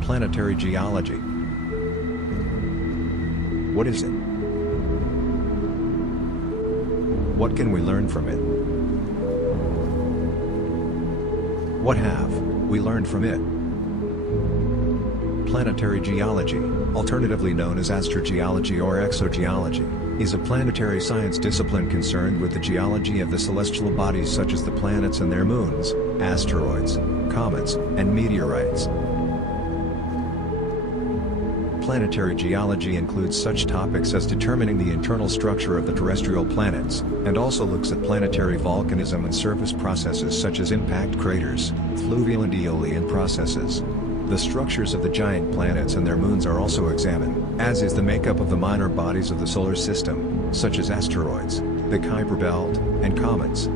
Planetary geology. What is it? What can we learn from it? What have we learned from it? Planetary geology, alternatively known as astrogeology or exogeology, is a planetary science discipline concerned with the geology of the celestial bodies such as the planets and their moons, asteroids, comets, and meteorites. Planetary geology includes such topics as determining the internal structure of the terrestrial planets, and also looks at planetary volcanism and surface processes such as impact craters, fluvial and aeolian processes. The structures of the giant planets and their moons are also examined, as is the makeup of the minor bodies of the solar system, such as asteroids, the Kuiper belt, and comets.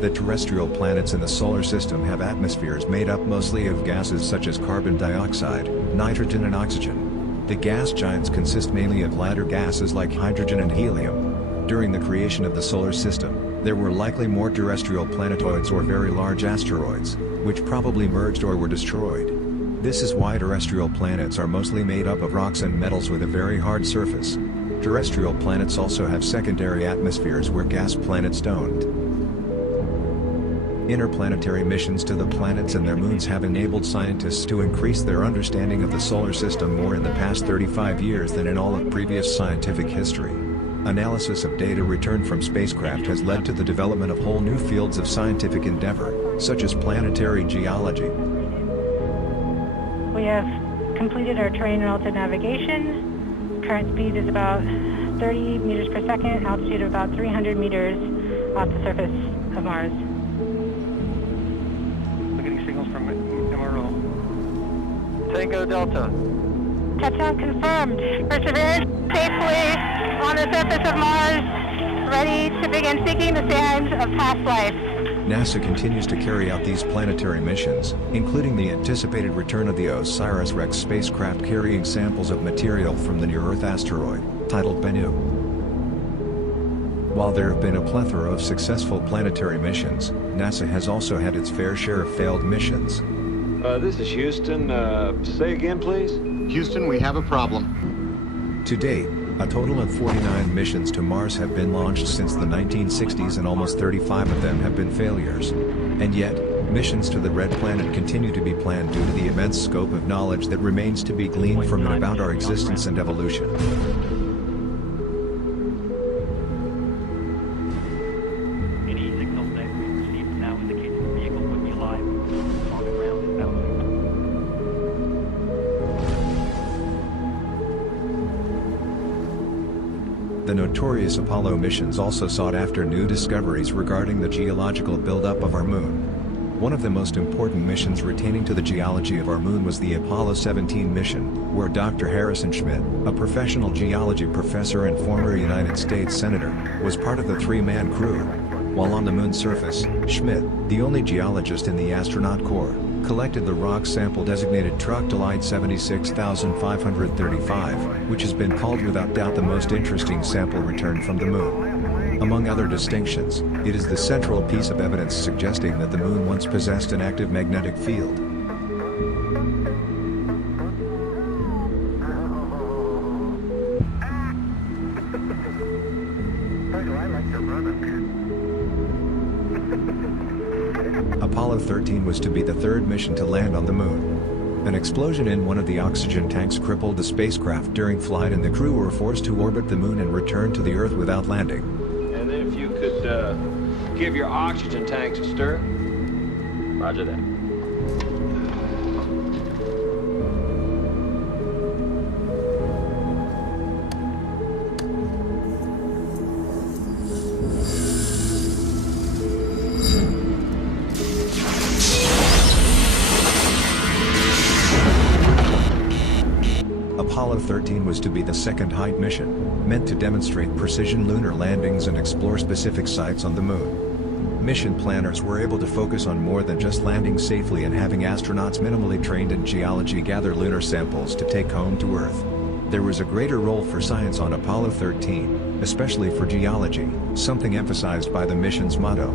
The terrestrial planets in the solar system have atmospheres made up mostly of gases such as carbon dioxide, nitrogen and oxygen. The gas giants consist mainly of lighter gases like hydrogen and helium. During the creation of the solar system, there were likely more terrestrial planetoids or very large asteroids, which probably merged or were destroyed. This is why terrestrial planets are mostly made up of rocks and metals with a very hard surface. Terrestrial planets also have secondary atmospheres where gas planets don't. Interplanetary missions to the planets and their moons have enabled scientists to increase their understanding of the solar system more in the past 35 years than in all of previous scientific history. Analysis of data returned from spacecraft has led to the development of whole new fields of scientific endeavor, such as planetary geology. We have completed our terrain relative navigation. Current speed is about 30 meters per second, altitude of about 300 meters off the surface of Mars. Signals from MRO. Tango Delta. Touchdown confirmed. Perseverance safely on the surface of Mars, ready to begin seeking the sands of past life. NASA continues to carry out these planetary missions, including the anticipated return of the OSIRIS-REx spacecraft carrying samples of material from the near-Earth asteroid, titled Bennu. While there have been a plethora of successful planetary missions, NASA has also had its fair share of failed missions. This is Houston. Say again, please? Houston, we have a problem. To date, a total of 49 missions to Mars have been launched since the 1960s and almost 35 of them have been failures. And yet, missions to the Red Planet continue to be planned due to the immense scope of knowledge that remains to be gleaned from and about our existence and evolution. The notorious Apollo missions also sought after new discoveries regarding the geological buildup of our moon. One of the most important missions retaining to the geology of our moon was the Apollo 17 mission, where Dr. Harrison Schmitt, a professional geology professor and former United States Senator, was part of the three-man crew. While on the moon's surface, Schmitt, the only geologist in the astronaut corps, collected the rock sample designated Tructolite 76535, which has been called without doubt the most interesting sample returned from the moon. Among other distinctions, it is the central piece of evidence suggesting that the moon once possessed an active magnetic field. Apollo 13 was to be the third mission to land on the moon. An explosion in one of the oxygen tanks crippled the spacecraft during flight and the crew were forced to orbit the moon and return to the Earth without landing. And then if you could give your oxygen tanks a stir. Roger that. Apollo 13 was to be the second height mission, meant to demonstrate precision lunar landings and explore specific sites on the moon. Mission planners were able to focus on more than just landing safely and having astronauts minimally trained in geology gather lunar samples to take home to Earth. There was a greater role for science on Apollo 13, especially for geology, something emphasized by the mission's motto.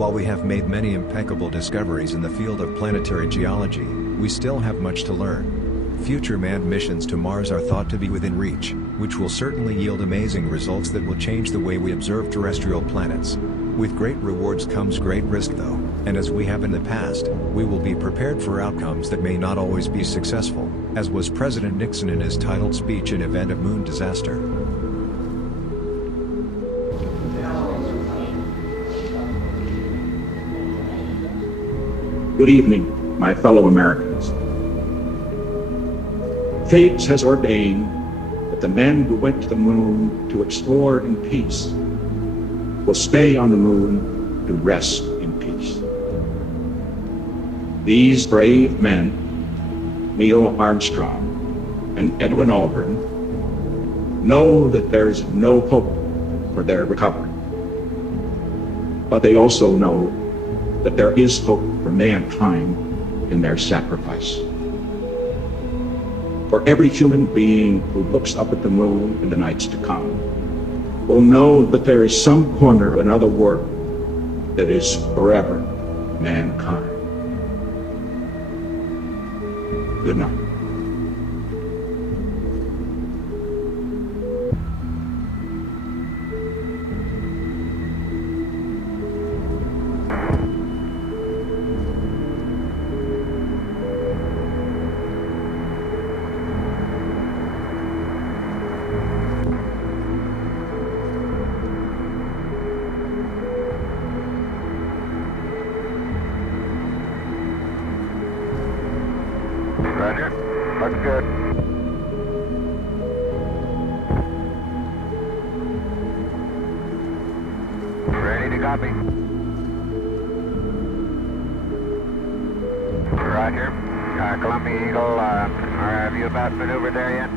While we have made many impeccable discoveries in the field of planetary geology, we still have much to learn. Future manned missions to Mars are thought to be within reach, which will certainly yield amazing results that will change the way we observe terrestrial planets. With great rewards comes great risk though, and as we have in the past, we will be prepared for outcomes that may not always be successful, as was President Nixon in his titled speech in event of moon disaster. Good evening, my fellow Americans. Fate has ordained that the men who went to the moon to explore in peace will stay on the moon to rest in peace. These brave men, Neil Armstrong and Edwin Aldrin, know that there is no hope for their recovery. But they also know that there is hope for mankind in their sacrifice. For every human being who looks up at the moon in the nights to come will know that there is some corner of another world that is forever mankind. Good night. Roger. Looks good. Ready to copy. Roger. Columbia Eagle, have you about maneuvered there yet?